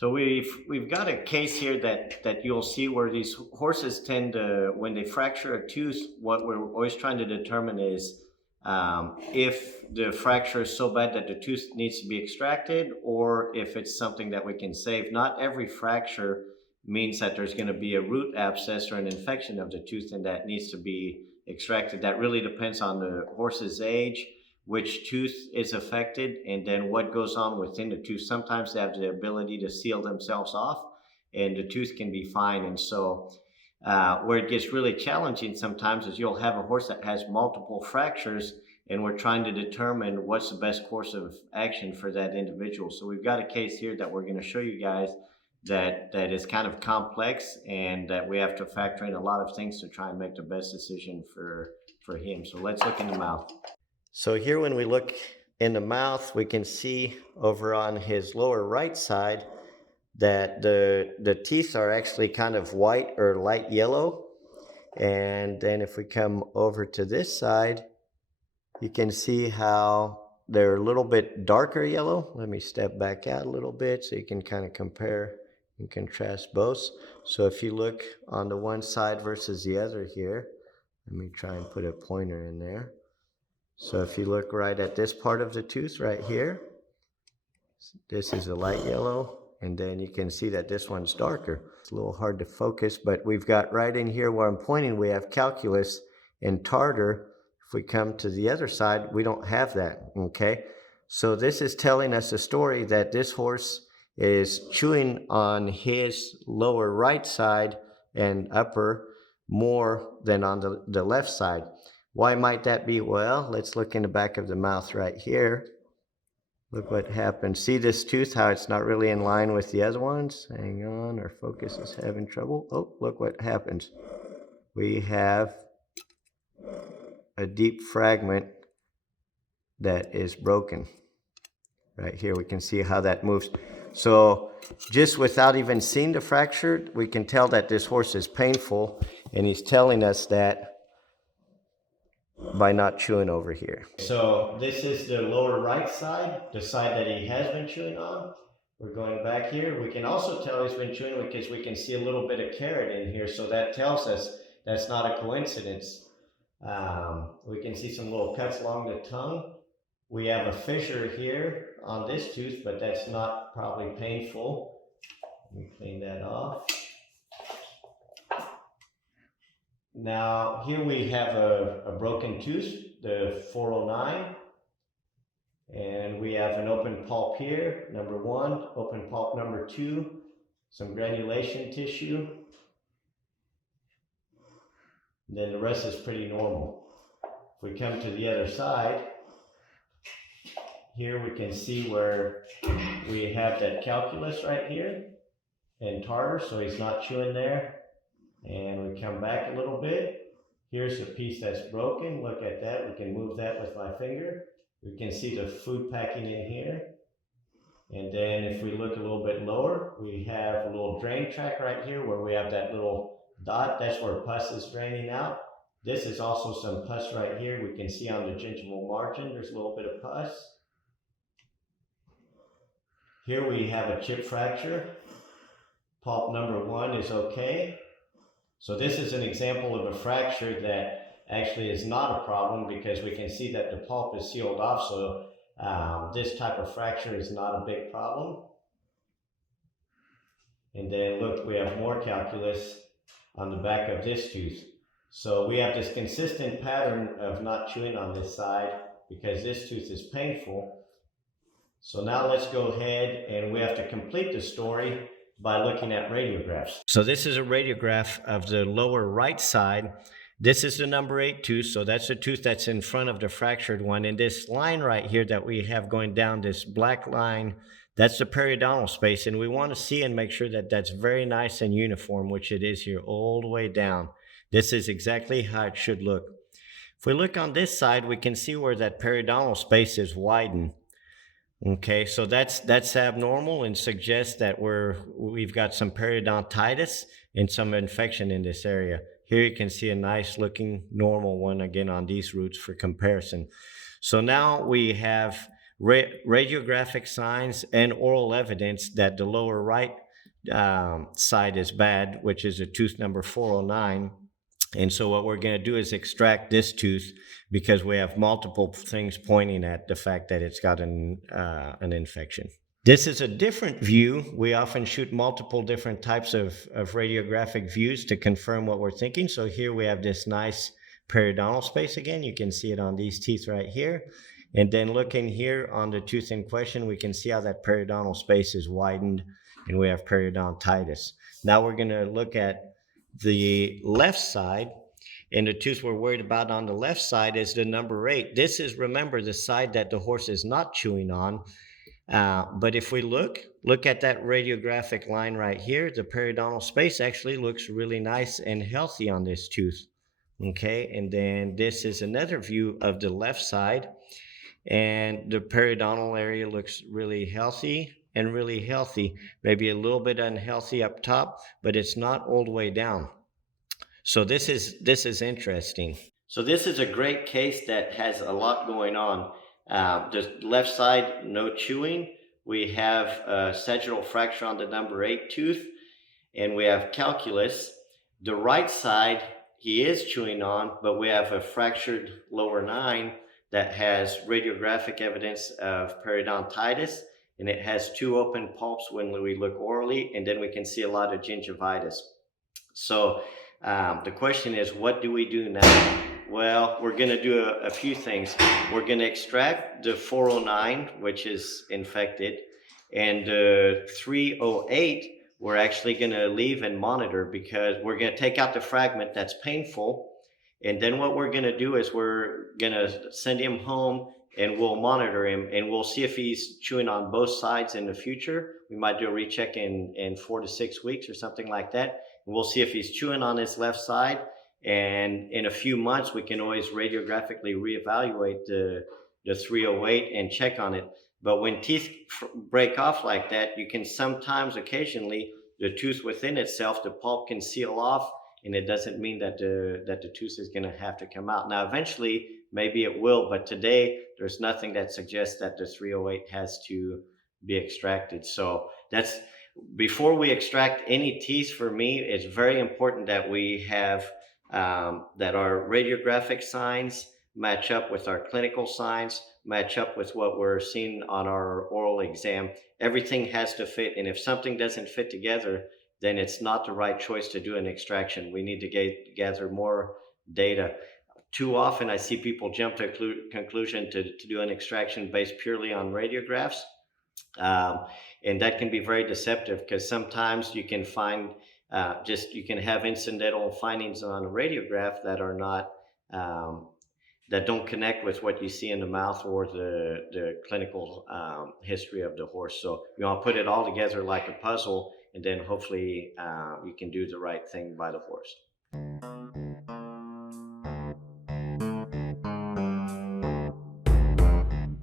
So we've got a case here that you'll see where these horses tend to, when they fracture a tooth, what we're always trying to determine is if the fracture is so bad that the tooth needs to be extracted, or if it's something that we can save. Not every fracture means that there's going to be a root abscess or an infection of the tooth and that needs to be extracted. That really depends on the horse's age, which tooth is affected, and then what goes on within the tooth. Sometimes they have the ability to seal themselves off and the tooth can be fine. And so where it gets really challenging sometimes is you'll have a horse that has multiple fractures and we're trying to determine what's the best course of action for that individual. So we've got a case here that we're going to show you guys that is kind of complex and that we have to factor in a lot of things to try and make the best decision for him. So let's look in the mouth. So here when we look in the mouth, we can see over on his lower right side that the teeth are actually kind of white or light yellow. And then if we come over to this side, you can see how they're a little bit darker yellow. Let me step back out a little bit so you can kind of compare and contrast both. So if you look on the one side versus the other here, let me try and put a pointer in there. So if you look right at this part of the tooth right here, this is a light yellow, and then you can see that this one's darker. It's a little hard to focus, but we've got right in here where I'm pointing, we have calculus and tartar. If we come to the other side, we don't have that, okay? So this is telling us a story that this horse is chewing on his lower right side and upper more than on the left side. Why might that be? Well, let's look in the back of the mouth right here. Look what happens. See this tooth, how it's not really in line with the other ones? Hang on, our focus is having trouble. Oh, look what happens. We have a deep fragment that is broken. Right here, we can see how that moves. So just without even seeing the fracture, we can tell that this horse is painful, and he's telling us that by not chewing over here. So this is the lower right side, the side that he has been chewing on. We're going back here. We can also tell he's been chewing because we can see a little bit of carrot in here. So that tells us that's not a coincidence. We can see some little cuts along the tongue. We have a fissure here on this tooth, but that's not probably painful. Let me clean that off. Now, here we have a broken tooth, the 409, and we have an open pulp here, number 1, open pulp number 2, some granulation tissue, and then the rest is pretty normal. If we come to the other side, here we can see where we have that calculus right here and tartar, so he's not chewing there. And we come back a little bit. Here's a piece that's broken. Look at that. We can move that with my finger. We can see the food packing in here. And then if we look a little bit lower, we have a little drain track right here where we have that little dot. That's where pus is draining out. This is also some pus right here. We can see on the gingival margin, there's a little bit of pus. Here we have a chip fracture. Pulp number 1 is okay. So this is an example of a fracture that actually is not a problem because we can see that the pulp is sealed off. So this type of fracture is not a big problem. And then look, we have more calculus on the back of this tooth. So we have this consistent pattern of not chewing on this side because this tooth is painful. So now let's go ahead and we have to complete the story by looking at radiographs. So this is a radiograph of the lower right side. This is the number 8 tooth, so that's the tooth that's in front of the fractured one. And this line right here that we have going down, this black line, that's the periodontal space. And we want to see and make sure that that's very nice and uniform, which it is here all the way down. This is exactly how it should look. If we look on this side, we can see where that periodontal space is widened. Okay, so that's abnormal and suggests that we've got some periodontitis and some infection in this area. Here you can see a nice looking normal one again on these roots for comparison. So now we have radiographic signs and oral evidence that the lower right side is bad, which is a tooth number 409. And so what we're going to do is extract this tooth because we have multiple things pointing at the fact that it's got an infection. This is a different view. We often shoot multiple different types of radiographic views to confirm what we're thinking. So here we have this nice periodontal space again. You can see it on these teeth right here. And then looking here on the tooth in question, we can see how that periodontal space is widened and we have periodontitis. Now we're going to look at the left side, and the tooth we're worried about on the left side is the number 8. This is, remember, the side that the horse is not chewing on. But if we look at that radiographic line right here, the periodontal space actually looks really nice and healthy on this tooth. Okay, and then this is another view of the left side, and the periodontal area looks really healthy and really healthy, maybe a little bit unhealthy up top, but it's not all the way down. So this is interesting. So this is a great case that has a lot going on. The left side, no chewing. We have a sagittal fracture on the number 8 tooth, and we have calculus. The right side, he is chewing on, but we have a fractured lower 9 that has radiographic evidence of periodontitis, and it has 2 open pulps when we look orally, and then we can see a lot of gingivitis. So the question is, what do we do now? Well, we're going to do a few things. We're going to extract the 409, which is infected, and the 308, we're actually going to leave and monitor because we're going to take out the fragment that's painful. And then what we're going to do is we're going to send him home and we'll monitor him and we'll see if he's chewing on both sides in the future. We might do a recheck in 4 to 6 weeks or something like that. And we'll see if he's chewing on his left side. And in a few months, we can always radiographically reevaluate the 308 and check on it. But when teeth break off like that, you can sometimes, occasionally, the tooth within itself, the pulp can seal off, and it doesn't mean that the tooth is going to have to come out. Now, eventually, maybe it will, but today, there's nothing that suggests that the 308 has to be extracted. So that's, before we extract any teeth, for me, it's very important that we have that our radiographic signs match up with our clinical signs, match up with what we're seeing on our oral exam. Everything has to fit, and if something doesn't fit together, then it's not the right choice to do an extraction. We need to gather more data. Too often I see people jump to a conclusion to do an extraction based purely on radiographs. And that can be very deceptive because sometimes you can find you can have incidental findings on a radiograph that are not that don't connect with what you see in the mouth or the clinical history of the horse. So you want to put it all together like a puzzle, and then hopefully you can do the right thing by the horse.